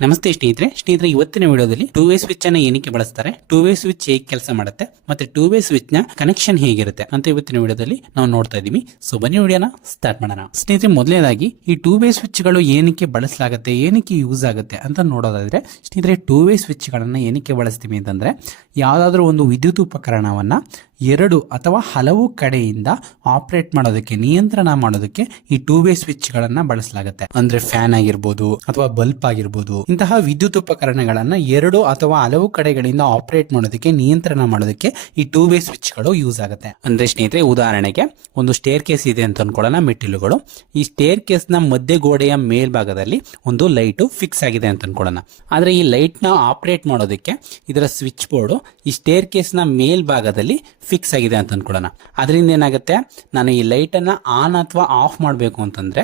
ನಮಸ್ತೆ ಸ್ನೇಹಿತರೆ. ಸ್ನೇಹಿತರೆ, ಇವತ್ತಿನ ವಿಡಿಯೋದಲ್ಲಿ ಟೂ ವೇ ಸ್ವಿಚ್ ಅನ್ನ ಏನಕ್ಕೆ ಬಳಸ್ತಾರೆ? ಟೂ ವೇ ಸ್ವಿಚ್ ಹೇಗೆ ಕೆಲಸ ಮಾಡುತ್ತೆ? ಮತ್ತೆ ಟೂ ವೇ ಸ್ವಿಚ್ನ ಕನೆಕ್ಷನ್ ಹೇಗಿರುತ್ತೆ ಅಂತ ಇವತ್ತಿನ ವಿಡಿಯೋದಲ್ಲಿ ನಾವು ನೋಡ್ತಾ ಇದೀವಿ ಸೊ ಬನ್ನಿ ವಿಡಿಯೋನ ಸ್ಟಾರ್ಟ್ ಮಾಡೋಣ. ಸ್ನೇಹಿತರೆ, ಮೊದಲನೇದಾಗಿ ಈ ಟೂ ವೇ ಸ್ವಿಚ್ಗಳು ಏನಕ್ಕೆ ಬಳಸಲಾಗುತ್ತೆ, ಏನಕ್ಕೆ ಯೂಸ್ ಆಗುತ್ತೆ ಅಂತ ನೋಡೋದಾದ್ರೆ, ಸ್ನೇಹಿತರೆ, ಟೂ ವೇ ಸ್ವಿಚ್ ಗಳನ್ನ ಏನಕ್ಕೆ ಬಳಸ್ತೀವಿ ಅಂತಂದ್ರೆ, ಯಾವ್ದಾದ್ರು ಒಂದು ವಿದ್ಯುತ್ ಉಪಕರಣವನ್ನ ಎರಡು ಅಥವಾ ಹಲವು ಕಡೆಯಿಂದ ಆಪರೇಟ್ ಮಾಡೋದಕ್ಕೆ, ನಿಯಂತ್ರಣ ಮಾಡೋದಕ್ಕೆ ಈ ಟೂ ವೇ ಸ್ವಿಚ್ ಗಳನ್ನ ಬಳಸಲಾಗುತ್ತೆ. ಅಂದ್ರೆ ಫ್ಯಾನ್ ಆಗಿರ್ಬೋದು ಅಥವಾ ಬಲ್ಬ್ ಆಗಿರ್ಬೋದು, ಇಂತಹ ವಿದ್ಯುತ್ ಉಪಕರಣಗಳನ್ನ ಎರಡು ಅಥವಾ ಹಲವು ಕಡೆಗಳಿಂದ ಆಪರೇಟ್ ಮಾಡೋದಕ್ಕೆ, ನಿಯಂತ್ರಣ ಮಾಡೋದಕ್ಕೆ ಈ ಟೂ ವೇ ಸ್ವಿಚ್ಗಳು ಯೂಸ್ ಆಗುತ್ತೆ. ಅಂದ್ರೆ ಸ್ನೇಹಿತರೆ, ಉದಾಹರಣೆಗೆ ಒಂದು ಸ್ಟೇರ್ ಕೇಸ್ ಇದೆ ಅಂತ ಅನ್ಕೊಳ್ಳೋಣ, ಮೆಟ್ಟಿಲುಗಳು. ಈ ಸ್ಟೇರ್ ಕೇಸ್ನ ಮಧ್ಯ ಗೋಡೆಯ ಮೇಲ್ಭಾಗದಲ್ಲಿ ಒಂದು ಲೈಟ್ ಫಿಕ್ಸ್ ಆಗಿದೆ ಅಂತ ಅನ್ಕೊಳ್ಳೋಣ. ಆದ್ರೆ ಈ ಲೈಟ್ನ ಆಪರೇಟ್ ಮಾಡೋದಕ್ಕೆ ಇದರ ಸ್ವಿಚ್ ಬೋರ್ಡ್ ಈ ಸ್ಟೇರ್ ಕೇಸ್ನ ಮೇಲ್ಭಾಗದಲ್ಲಿ ಫಿಕ್ಸ್ ಆಗಿದೆ ಅಂತ ಅಂದ್ಕೊಳ್ಳೋಣ ಅದರಿಂದ ಏನಾಗುತ್ತೆ? ನಾನು ಈ ಲೈಟನ್ನು ಆನ್ ಅಥವಾ ಆಫ್ ಮಾಡಬೇಕು ಅಂತಂದರೆ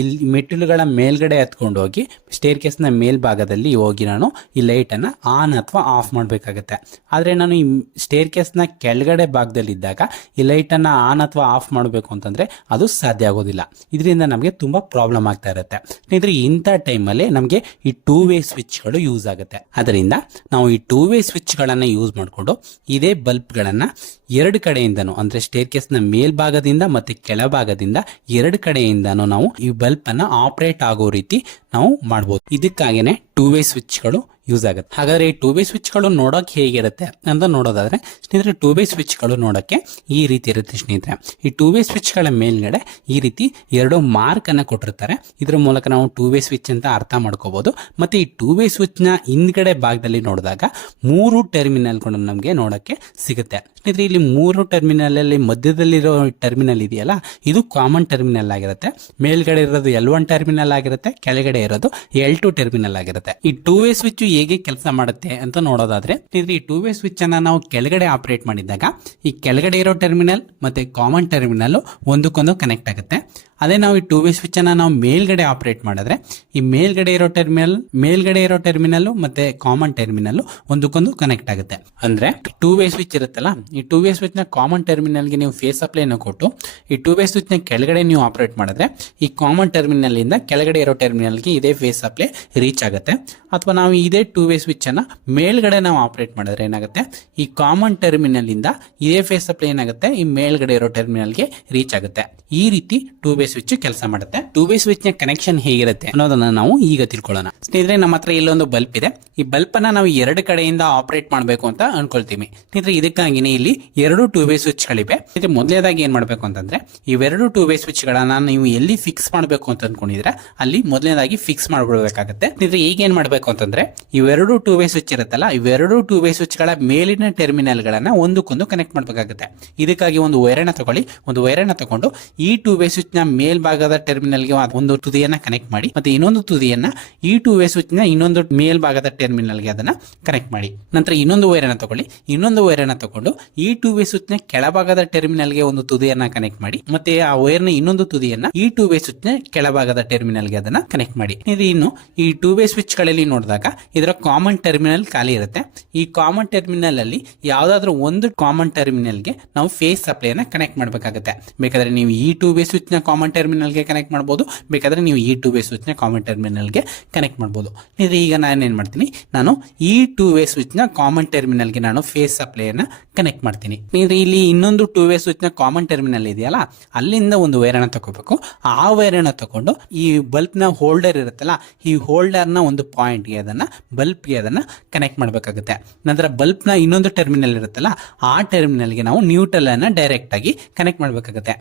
ಇಲ್ಲಿ ಮೆಟ್ಟಿಲುಗಳ ಮೇಲ್ಗಡೆ ಹತ್ಕೊಂಡು ಹೋಗಿ ಸ್ಟೇರ್ ಕೇಸ್ನ ಮೇಲ್ಭಾಗದಲ್ಲಿ ಹೋಗಿ ನಾನು ಈ ಲೈಟನ್ನು ಆನ್ ಅಥವಾ ಆಫ್ ಮಾಡಬೇಕಾಗತ್ತೆ. ಆದರೆ ನಾನು ಈ ಸ್ಟೇರ್ ಕೇಸ್ನ ಕೆಳಗಡೆ ಭಾಗದಲ್ಲಿ ಇದ್ದಾಗ ಈ ಲೈಟನ್ನು ಆನ್ ಅಥವಾ ಆಫ್ ಮಾಡಬೇಕು ಅಂತಂದರೆ ಅದು ಸಾಧ್ಯ ಆಗೋದಿಲ್ಲ. ಇದರಿಂದ ನಮಗೆ ತುಂಬ ಪ್ರಾಬ್ಲಮ್ ಆಗ್ತಾ ಇರುತ್ತೆ. ಸ್ನೇಹಿತರೆ, ಇಂಥ ಟೈಮಲ್ಲಿ ನಮಗೆ ಈ ಟೂ ವೇ ಸ್ವಿಚ್ಗಳು ಯೂಸ್ ಆಗುತ್ತೆ. ಅದರಿಂದ ನಾವು ಈ ಟೂ ವೇ ಸ್ವಿಚ್ಗಳನ್ನು ಯೂಸ್ ಮಾಡಿಕೊಂಡು, ಇದೇ ಬಲ್ಬ್ಗಳನ್ನು ಎರಡು ಕಡೆಯಿಂದನೂ, ಅಂದ್ರೆ ಸ್ಟೇರ್ನ ಮೇಲ್ಭಾಗದಿಂದ ಮತ್ತೆ ಕೆಳಭಾಗದಿಂದ ಎರಡು ಕಡೆಯಿಂದನೂ ನಾವು ಈ ಬಲ್ಬ್ ಅನ್ನ ಆಪರೇಟ್ ಆಗೋ ರೀತಿ ನಾವು ಮಾಡಬಹುದು ಇದಕ್ಕಾಗೇನೆ ಟೂ ವೇ ಸ್ವಿಚ್ಗಳು ಯೂಸ್ ಆಗುತ್ತೆ. ಹಾಗಾದ್ರೆ ಈ ಟೂ ವೇ ಸ್ವಿಚ್ಗಳು ನೋಡೋಕೆ ಹೇಗಿರುತ್ತೆ ಅಂತ ನೋಡೋದಾದ್ರೆ, ಸ್ನೇಹಿತರೆ ಟೂ ವೇ ಸ್ವಿಚ್ಗಳು ನೋಡೋಕ್ಕೆ ಈ ರೀತಿ ಇರುತ್ತೆ ಸ್ನೇಹಿತರೆ. ಈ ಟೂ ವೇ ಸ್ವಿಚ್ಗಳ ಮೇಲ್ಗಡೆ ಈ ರೀತಿ ಎರಡು ಮಾರ್ಕ್ ಅನ್ನ ಕೊಟ್ಟಿರ್ತಾರೆ. ಇದ್ರ ಮೂಲಕ ನಾವು ಟೂ ವೇ ಸ್ವಿಚ್ ಅಂತ ಅರ್ಥ ಮಾಡ್ಕೋಬಹುದು ಮತ್ತೆ ಈ ಟೂ ವೇ ಸ್ವಿಚ್ನ ಹಿಂದ್ಗಡೆ ಭಾಗದಲ್ಲಿ ನೋಡಿದಾಗ ಮೂರು ಟರ್ಮಿನಲ್ಗಳು ನಮಗೆ ನೋಡಕ್ಕೆ ಸಿಗುತ್ತೆ. ಸ್ನೇಹಿತರೆ, ಇಲ್ಲಿ ಮೂರು ಟರ್ಮಿನಲ್ ಅಲ್ಲಿ ಮಧ್ಯದಲ್ಲಿರೋ ಟರ್ಮಿನಲ್ ಇದೆಯಲ್ಲ, ಇದು ಕಾಮನ್ ಟರ್ಮಿನಲ್ ಆಗಿರುತ್ತೆ. ಮೇಲ್ಗಡೆ ಇರೋದು ಎಲ್ ಒನ್ ಟರ್ಮಿನಲ್ ಆಗಿರುತ್ತೆ, ಕೆಳಗಡೆ ಇರೋದು ಎಲ್ ಟು ಟರ್ಮಿನಲ್ ಆಗಿರುತ್ತೆ. ಈ ಟೂ ವೇ ಸ್ವಿಚ್ ಹೇಗೆ ಕೆಲಸ ಮಾಡುತ್ತೆ ಅಂತ ನೋಡೋದಾದ್ರೆ ಈ ಟೂ ವೇ ಸ್ವಿಚ್ ಅನ್ನ ನಾವು ಕೆಳಗಡೆ ಆಪರೇಟ್ ಮಾಡಿದಾಗ ಈ ಕೆಳಗಡೆ ಇರೋ ಟರ್ಮಿನಲ್ ಮತ್ತೆ ಕಾಮನ್ ಟರ್ಮಿನಲ್ ಒಂದಕ್ಕೊಂದು ಕನೆಕ್ಟ್ ಆಗುತ್ತೆ. ಅದೇ ನಾವು ಈ ಟೂ ವೇ ಸ್ವಿಚ್ ಅನ್ನ ನಾವು ಮೇಲ್ಗಡೆ ಆಪರೇಟ್ ಮಾಡಿದ್ರೆ, ಈ ಮೇಲ್ಗಡೆ ಇರೋ ಟರ್ಮಿನಲ್ ಮೇಲ್ಗಡೆ ಇರೋ ಟರ್ಮಿನಲ್ ಮತ್ತೆ ಕಾಮನ್ ಟರ್ಮಿನಲ್ ಒಂದಕ್ಕೊಂದು ಕನೆಕ್ಟ್ ಆಗುತ್ತೆ. ಅಂದ್ರೆ ಟೂ ವೇ ಸ್ವಿಚ್ ಇರುತ್ತಲ್ಲ, ಈ ಟೂ ವೇ ಸ್ವಿಚ್ನ ಕಾಮನ್ ಟರ್ಮಿನಲ್ಗೆ ನೀವು ಫೇಸ್ ಅಪ್ಲೈನ ಕೊಟ್ಟು, ಈ ಟೂ ವೇ ಸ್ವಿಚ್ನ ಕೆಳಗಡೆ ನೀವು ಆಪರೇಟ್ ಮಾಡಿದ್ರೆ, ಈ ಕಾಮನ್ ಟರ್ಮಿನಲ್ ಇಂದ ಕೆಳಗಡೆ ಇರೋ ಟರ್ಮಿನಲ್ಗೆ ಇದೇ ಫೇಸ್ ಅಪ್ಲೈ ರೀಚ್ ಆಗುತ್ತೆ. ಅಥವಾ ನಾವು ಇದೇ ಟೂ ವೇ ಸ್ವಿಚ್ ಅನ್ನ ಮೇಲ್ಗಡೆ ನಾವು ಆಪರೇಟ್ ಮಾಡಿದ್ರೆ ಏನಾಗುತ್ತೆ, ಈ ಕಾಮನ್ ಟರ್ಮಿನಲ್ ಇಂದ ಇದೇ ಫೇಸ್ ಅಪ್ಲೈ ಏನಾಗುತ್ತೆ, ಈ ಮೇಲ್ಗಡೆ ಇರೋ ಟರ್ಮಿನಲ್ಗೆ ರೀಚ್ ಆಗುತ್ತೆ. ಈ ರೀತಿ ಟೂ ವೇ ಸ್ವಿಚ್ ಕೆಲಸ ಮಾಡುತ್ತೆ. ಟೂ ವೇ ಸ್ವಿಚ್ನ ಕನೆಕ್ಷನ್ ಹೇಗಿರುತ್ತೆ ಅನ್ನೋದನ್ನ ನಾವು ಈಗ ತಿಳ್ಕೊಳ್ಳೋಣ. ಸ್ನೇಹಿತರೆ, ನಮ್ಮ ಹತ್ರ ಇಲ್ಲೊಂದು ಬಲ್ಬ್ ಇದೆ. ಈ ಬಲ್ಬ್ ಅನ್ನ ನಾವು ಎರಡು ಕಡೆಯಿಂದ ಆಪರೇಟ್ ಮಾಡಬೇಕು ಅಂತ ಅನ್ಕೊಳ್ತೀವಿ. ಸ್ನೇಹಿತರೆ, ಇದಕ್ಕಾಗಿನೇ ಇಲ್ಲಿ ಎರಡು ಟೂ ವೇ ಸ್ವಿಚ್ ಗಳಿವೆ ಮೊದಲೇದಾಗಿ ಏನ್ ಮಾಡಬೇಕು ಅಂತಂದ್ರೆ, ಇವೆರಡು ಟೂ ವೇ ಸ್ವಿಚ್ ಗಳನ್ನ ನೀವು ಎಲ್ಲಿ ಫಿಕ್ಸ್ ಮಾಡಬೇಕು ಅಂತ ಅನ್ಕೊಂಡಿದ್ರೆ ಅಲ್ಲಿ ಮೊದಲನೇದಾಗಿ ಫಿಕ್ಸ್ ಮಾಡ್ಬಿಡ್ಬೇಕಾಗತ್ತೆ. ಸ್ನೇಹಿತರೆ, ಈಗ ಏನ್ ಮಾಡಬೇಕು ಅಂತಂದ್ರೆ, ಇವೆರಡು ಟೂ ವೇ ಸ್ವಿಚ್ ಇರುತ್ತಲ್ಲ, ಇವೆರಡು ಟೂ ವೇ ಸ್ವಿಚ್ಗಳ ಮೇಲಿನ ಟರ್ಮಿನಲ್ ಗಳನ್ನ ಒಂದಕ್ಕೊಂದು ಕನೆಕ್ಟ್ ಮಾಡಬೇಕಾಗುತ್ತೆ. ಇದಕ್ಕಾಗಿ ಒಂದು ವೈರನ್ನ ತಗೊಳ್ಳಿ. ಒಂದು ವೈರನ್ನ ತಗೊಂಡು ಈ ಟೂ ವೇ ಸ್ವಿಚ್ನ ಮೇಲ್ಭಾಗದ ಟರ್ಮಿನಲ್ಗೆ ಒಂದು ತುದಿಯನ್ನ ಕನೆಕ್ಟ್ ಮಾಡಿ, ಮತ್ತೆ ಇನ್ನೊಂದು ತುದಿಯನ್ನ ಈ ಟೂ ವೇ ಸ್ವಿಚ್ನ ಇನ್ನೊಂದು ಮೇಲ್ಭಾಗದ ಟರ್ಮಿನಲ್ಗೆ ಅದನ್ನ ಕನೆಕ್ಟ್ ಮಾಡಿ. ನಂತರ ಇನ್ನೊಂದು ವೈರ್ ಅನ್ನ ತಗೊಳ್ಳಿ. ಇನ್ನೊಂದು ವೈರ್ ಅನ್ನ ತಗೊಂಡು ಈ ಟು ವೇ ಸ್ವಿಚ್ನ ಕೆಳಭಾಗದ ಟರ್ಮಿನಲ್ಗೆ ಒಂದು ತುದಿಯನ್ನ ಕನೆಕ್ಟ್ ಮಾಡಿ, ಮತ್ತೆ ಆ ವೈರ್ನ ಇನ್ನೊಂದು ತುದಿಯನ್ನ ಈ ಟೂ ವೇ ಸ್ವಿಚ್ನ ಕೆಳಭಾಗದ ಟರ್ಮಿನಲ್ಗೆ ಅದನ್ನ ಕನೆಕ್ಟ್ ಮಾಡಿ. ಇದು ಇನ್ನು ಈ ಟು ವೇ ಸ್ವಿಚ್ಗಳಲ್ಲಿ ನೋಡಿದಾಗ ಇದರ ಕಾಮನ್ ಟರ್ಮಿನಲ್ ಖಾಲಿ ಇರುತ್ತೆ. ಈ ಕಾಮನ್ ಟರ್ಮಿನಲ್ ಅಲ್ಲಿ ಯಾವ್ದಾದ್ರು ಒಂದು ಕಾಮನ್ ಟರ್ಮಿನಲ್ಗೆ ನಾವು ಫೇಸ್ ಸಪ್ಲೈನ ಕನೆಕ್ಟ್ ಮಾಡಬೇಕಾಗುತ್ತೆ. ಬೇಕಾದ್ರೆ ನೀವು ಈ ಟು ವೇ ಸ್ವಿಚ್ನ ಕಾಮನ್ ಟರ್ಮಿನಲ್ಗೆ ಕನೆಕ್ಟ್ ಮಾಡ್ಬೋದು. ಬೇಕಾದರೆ ನೀವು ಈ ಟು ವೇ ಸ್ವಿಚ್ನ ಕಾಮನ್ ಟರ್ಮಿನಲ್ಗೆ ಕನೆಕ್ಟ್ ಮಾಡ್ಬೋದು. ಇದು ಈಗ ನಾನು ಏನು ಮಾಡ್ತೀನಿ? ನಾನು ಈ ಟೂ ವೇ ಸ್ವಿಚ್ನ ಕಾಮನ್ ಟರ್ಮಿನಲ್ಗೆ ನಾನು ಫೇಸ್ ಸಪ್ಲೈಯನ್ನು ಕನೆಕ್ಟ್ ಮಾಡ್ತೀನಿ. ನೀವು ಇಲ್ಲಿ ಇನ್ನೊಂದು ಟು ವೇ ಸ್ವಿಚ್ನ ಕಾಮನ್ ಟರ್ಮಿನಲ್ ಇದೆಯಲ್ಲ? ಅಲ್ಲಿಂದ ಒಂದು ವೈರನ್ನು ತಗೋಬೇಕು. ಆ ವೈರನ್ನು ತಗೊಂಡು ಈ ಬಲ್ಬ್ನ ಹೋಲ್ಡರ್ ಇರುತ್ತಲ್ಲ, ಈ ಹೋಲ್ಡರ್ನ ಒಂದು ಪಾಯಿಂಟ್ಗೆ ಅದನ್ನು ಬಲ್ಬ್ಗೆ ಅದನ್ನು ಕನೆಕ್ಟ್ ಮಾಡಬೇಕಾಗುತ್ತೆ. ನಂತರ ಬಲ್ಬ್ನ ಇನ್ನೊಂದು ಟರ್ಮಿನಲ್ ಇರುತ್ತಲ್ಲ, ಆ ಟರ್ಮಿನಲ್ಗೆ ನಾವು ನ್ಯೂಟ್ರಲ್ ಡೈರೆಕ್ಟಾಗಿ ಕನೆಕ್ಟ್ ಮಾಡಬೇಕಾಗುತ್ತೆ.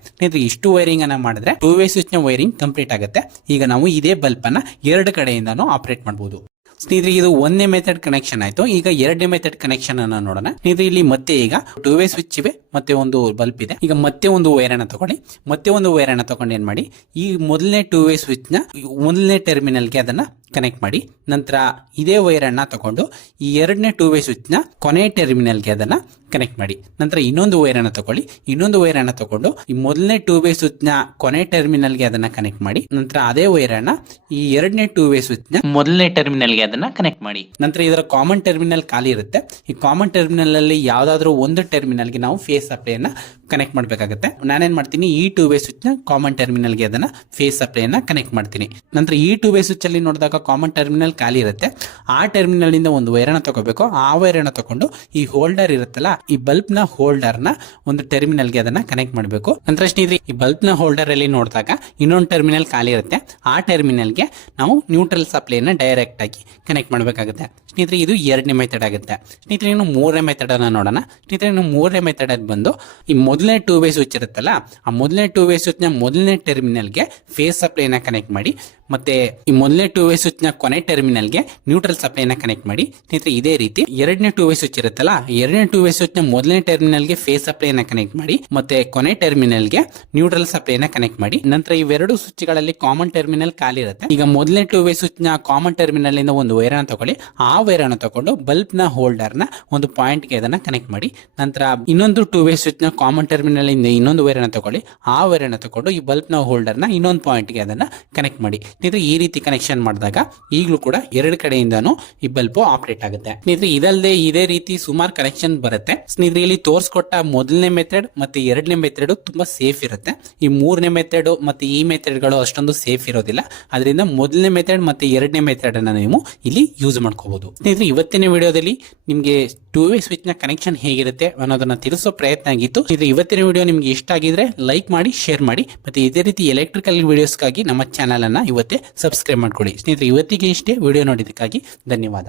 ಇಷ್ಟು ವೈರಿಂಗನ್ನು ಮಾಡಿದ್ರೆ ಟೂ ವೇ ಸ್ವಿಚ್ನ ವೈರಿಂಗ್ ಕಂಪ್ಲೀಟ್ ಆಗುತ್ತೆ. ಈಗ ನಾವು ಇದೇ ಬಲ್ಬ್ ಅನ್ನ ಎರಡು ಕಡೆಯಿಂದನೂ ಆಪರೇಟ್ ಮಾಡಬಹುದು ಸ್ನೇಹಿತರೆ, ಇದು ಒಂದೇ ಮೆಥಡ್ ಕನೆಕ್ಷನ್ ಆಯ್ತು. ಈಗ ಎರಡನೇ ಮೆಥಡ್ ಕನೆಕ್ಷನ್ ಅನ್ನ ನೋಡೋಣ. ಸ್ನೇಹಿತರೆ, ಇಲ್ಲಿ ಮತ್ತೆ ಈಗ ಟೂ ವೇ ಸ್ವಿಚ್ ಇವೆ. ಮತ್ತೆ ಒಂದು ಬಲ್ಬ್ ಇದೆ. ಈಗ ಮತ್ತೆ ಒಂದು ವೈರನ್ನ ತಗೊಳ್ಳಿ. ಮತ್ತೆ ಒಂದು ವೈರನ್ನ ತಗೊಂಡು ಏನ್ ಮಾಡಿ, ಈ ಮೊದಲನೇ ಟೂ ವೇ ಸ್ವಿಚ್ನ ಮೊದಲನೇ ಟರ್ಮಿನಲ್ಗೆ ಅದನ್ನ ಕನೆಕ್ಟ್ ಮಾಡಿ, ನಂತರ ಇದೇ ವೈರನ್ನ ತಗೊಂಡು ಈ ಎರಡನೇ ಟೂ ವೇ ಸ್ವಿಚ್ನ ಕೊನೆ ಟರ್ಮಿನಲ್ಗೆ ಅದನ್ನ ಕನೆಕ್ಟ್ ಮಾಡಿ. ನಂತರ ಇನ್ನೊಂದು ವೈರನ್ನ ತಗೊಳ್ಳಿ. ಇನ್ನೊಂದು ವೈರನ್ನ ತಗೊಂಡು ಈ ಮೊದಲನೇ ಟೂ ವೇ ಸ್ವಿಚ್ನ ಕೊನೆ ಟರ್ಮಿನಲ್ಗೆ ಅದನ್ನ ಕನೆಕ್ಟ್ ಮಾಡಿ, ನಂತರ ಅದೇ ವೈರನ್ನ ಈ ಎರಡನೇ ಟೂ ವೇ ಸ್ವಿಚ್ನ ಮೊದಲನೇ ಟರ್ಮಿನಲ್ಗೆ ಅದನ್ನ ಕನೆಕ್ಟ್ ಮಾಡಿ. ನಂತರ ಇದರ ಕಾಮನ್ ಟರ್ಮಿನಲ್ ಖಾಲಿ ಇರುತ್ತೆ. ಈ ಕಾಮನ್ ಟರ್ಮಿನಲ್ ಅಲ್ಲಿ ಯಾವ್ದಾದ್ರು ಒಂದು ಟರ್ಮಿನಲ್ಗೆ ನಾವು ಫೇಸ್ ಸಪ್ಲೈಯನ್ನ ಕನೆಕ್ಟ್ ಮಾಡಬೇಕಾಗುತ್ತೆ. ನಾನೇನ್ ಮಾಡ್ತೀನಿ, ಈ ಟೂ ವೇ ಸ್ವಿಚ್ನ ಕಾಮನ್ ಟರ್ಮಿನಲ್ಗೆ ಅದನ್ನ ಫೇಸ್ ಸಪ್ಲೈನ ಕನೆಕ್ಟ್ ಮಾಡ್ತೀನಿ. ನಂತರ ಈ ಟೂ ವೇ ಸ್ವಿಚ್ ಅಲ್ಲಿ ನೋಡಿದಾಗ ಕಾಮನ್ ಟರ್ಮಿನಲ್ ಖಾಲಿ ಇರುತ್ತೆ. ಆ ಟರ್ಮಿನಲ್ ಇಂದ ಒಂದು ವೈರನ್ನ ತಗೋಬೇಕು. ಆ ವೈರನ್ನ ತಗೊಂಡು ಈ ಹೋಲ್ಡರ್ ಇರುತ್ತಲ್ಲ, ಈ ಬಲ್ಬ್ನ ಹೋಲ್ಡರ್ನ ಒಂದು ಟರ್ಮಿನಲ್ಗೆ ಅದನ್ನ ಕನೆಕ್ಟ್ ಮಾಡಬೇಕು. ನಂತರ ಸ್ನೇಹಿತರೆ, ಈ ಬಲ್ಬ್ನ ಹೋಲ್ಡರ್ ಅಲ್ಲಿ ನೋಡಿದಾಗ ಇನ್ನೊಂದು ಟರ್ಮಿನಲ್ ಖಾಲಿ ಇರುತ್ತೆ. ಆ ಟರ್ಮಿನಲ್ಗೆ ನಾವು ನ್ಯೂಟ್ರಲ್ ಸಪ್ಲೈನ ಡೈರೆಕ್ಟ್ ಆಗಿ ಕನೆಕ್ಟ್ ಮಾಡಬೇಕಾಗುತ್ತೆ. ಸ್ನೇಹಿತರೆ, ಇದು ಎರಡನೇ ಮೆಥಡ್ ಆಗುತ್ತೆ. ಸ್ನೇಹಿತರೆ, ಇನ್ನು ಮೂರನೇ ಮೆಥಡ್ ಅನ್ನ ನೋಡೋಣ. ಸ್ನೇಹಿತರೆ, ಇನ್ನು ಮೂರನೇ ಮೆಥಡ್ ಬಂದು ಈ ಮೊದಲನೇ ಟೂ ವೇ ಸ್ವಿಚ್ ಇರುತ್ತಲ್ಲ, ಆ ಮೊದಲನೇ ಟೂ ವೇ ಸ್ವಿಚ್ನ ಮೊದಲನೇ ಟರ್ಮಿನಲ್ಗೆ ಫೇಸ್ ಸಪ್ಲೈನ ಕನೆಕ್ಟ್ ಮಾಡಿ, ಮತ್ತೆ ಈ ಮೊದಲನೇ ಟೂ ವೇ ಸ್ವಿಚ್ನ ಕೊನೆ ಟರ್ಮಿನಲ್ಗೆ ನ್ಯೂಟ್ರಲ್ ಸಪ್ಲೈನ ಕನೆಕ್ಟ್ ಮಾಡಿ, ಸ್ನೇಹಿತರೆ, ಇದೇ ರೀತಿ ಎರಡನೇ ಟೂ ವೇ ಸ್ವಿಚ್ ಇರುತ್ತಲ್ಲ ಎರಡನೇ ಟೂ ವೇ ಸ್ವಿಚ್ನ ಮೊದಲನೇ ಟರ್ಮಿನಲ್ಗೆ ಫೇಸ್ ಸಪ್ಲೈನ ಕನೆಕ್ಟ್ ಮಾಡಿ, ಮತ್ತೆ ಕೊನೆ ಟರ್ಮಿನಲ್ಗೆ ನ್ಯೂಟ್ರಲ್ ಸಪ್ಲೈನ ಕನೆಕ್ಟ್ ಮಾಡಿ, ನಂತರ ಇವೆರಡು ಸ್ವಿಚ್ಗಳಲ್ಲಿ ಕಾಮನ್ ಟರ್ಮಿನಲ್ ಖಾಲಿ ಇರುತ್ತೆ. ಈಗ ಮೊದಲನೇ ಟೂ ವೇ ಸ್ವಿಚ್ನ ಕಾಮನ್ ಟರ್ಮಿನಲ್ ಇಂದ ಒಂದು ವೈರನ್ನು ತಗೊಳ್ಳಿ, ಆ ವೈರ್ ಅನ್ನು ತಗೊಂಡು ಬಲ್ಬ್ನ ಹೋಲ್ಡರ್ನ ಒಂದು ಪಾಯಿಂಟ್ಗೆ ಅದನ್ನ ಕನೆಕ್ಟ್ ಮಾಡಿ, ನಂತರ ಇನ್ನೊಂದು ಟೂ ವೇ ಸ್ವಿಚ್ನ ಕಾಮನ್ ಟರ್ಮಿನಲ್ ಇಂದ ಇನ್ನೊಂದು ವೈರ್ ಅನ್ನು ತಗೊಳ್ಳಿ, ಆ ವೈರ್ ಅನ್ನು ತಗೊಂಡು ಈ ಬಲ್ಬ್ನ ಹೋಲ್ಡರ್ನ ಇನ್ನೊಂದು ಪಾಯಿಂಟ್ಗೆ ಅದನ್ನ ಕನೆಕ್ಟ್ ಮಾಡಿ. ಸ್ನೇಹಿತರೆ, ಈ ರೀತಿ ಕನೆಕ್ಷನ್ ಮಾಡಿದಾಗ ಈಗಲೂ ಕೂಡ ಎರಡು ಕಡೆಯಿಂದನೂ ಈ ಬಲ್ಬ್ ಆಪರೇಟ್ ಆಗುತ್ತೆ. ಸ್ನೇಹಿತರೆ ಇದಲ್ಲದೆ ಇದೇ ರೀತಿ ಸುಮಾರು ಕನೆಕ್ಷನ್ ಬರುತ್ತೆ. ಸ್ನೇಹಿತರೆ, ಇಲ್ಲಿ ತೋರಿಸ್ಕೊಟ್ಟ ಮೊದಲನೇ ಮೆಥಡ್ ಮತ್ತೆ ಎರಡನೇ ಮೆಥಡ್ ತುಂಬಾ ಸೇಫ್ ಇರುತ್ತೆ. ಈ ಮೂರನೇ ಮೆಥಡ್ ಮತ್ತೆ ಈ ಮೆಥಡ್ಗಳು ಅಷ್ಟೊಂದು ಸೇಫ್ ಇರೋದಿಲ್ಲ. ಅದರಿಂದ ಮೊದಲನೇ ಮೆಥಡ್ ಮತ್ತೆ ಎರಡನೇ ಮೆಥಡ್ ಅನ್ನ ನೀವು ಇಲ್ಲಿ ಯೂಸ್ ಮಾಡ್ಕೋಬಹುದು ಸ್ನೇಹಿತರೆ, ಇವತ್ತಿನ ವಿಡಿಯೋದಲ್ಲಿ ನಿಮಗೆ ಟೂ ವೇ ಸ್ವಿಚ್ನ ಕನೆಕ್ಷನ್ ಹೇಗಿರುತ್ತೆ ಅನ್ನೋದನ್ನ ತಿಳಿಸೋ ಪ್ರಯತ್ನ ಆಗಿತ್ತು. ಇದು ಇವತ್ತಿನ ವಿಡಿಯೋ ನಿಮ್ಗೆ ಇಷ್ಟ ಆಗಿದ್ರೆ ಲೈಕ್ ಮಾಡಿ ಶೇರ್ ಮಾಡಿ, ಮತ್ತೆ ಇದೇ ರೀತಿ ಎಲೆಕ್ಟ್ರಿಕಲ್ ವಿಡಿಯೋಸ್ಗಾಗಿ ನಮ್ಮ ಚಾನಲ್ ಅನ್ನ ಇವತ್ತೇ ಸಬ್ಸ್ಕ್ರೈಬ್ ಮಾಡ್ಕೊಳ್ಳಿ. ಸ್ನೇಹಿತರೆ, ಇವತ್ತಿಗೆ ಇಷ್ಟೇ ವಿಡಿಯೋ ನೋಡಿದ್ದಕ್ಕಾಗಿ ಧನ್ಯವಾದ.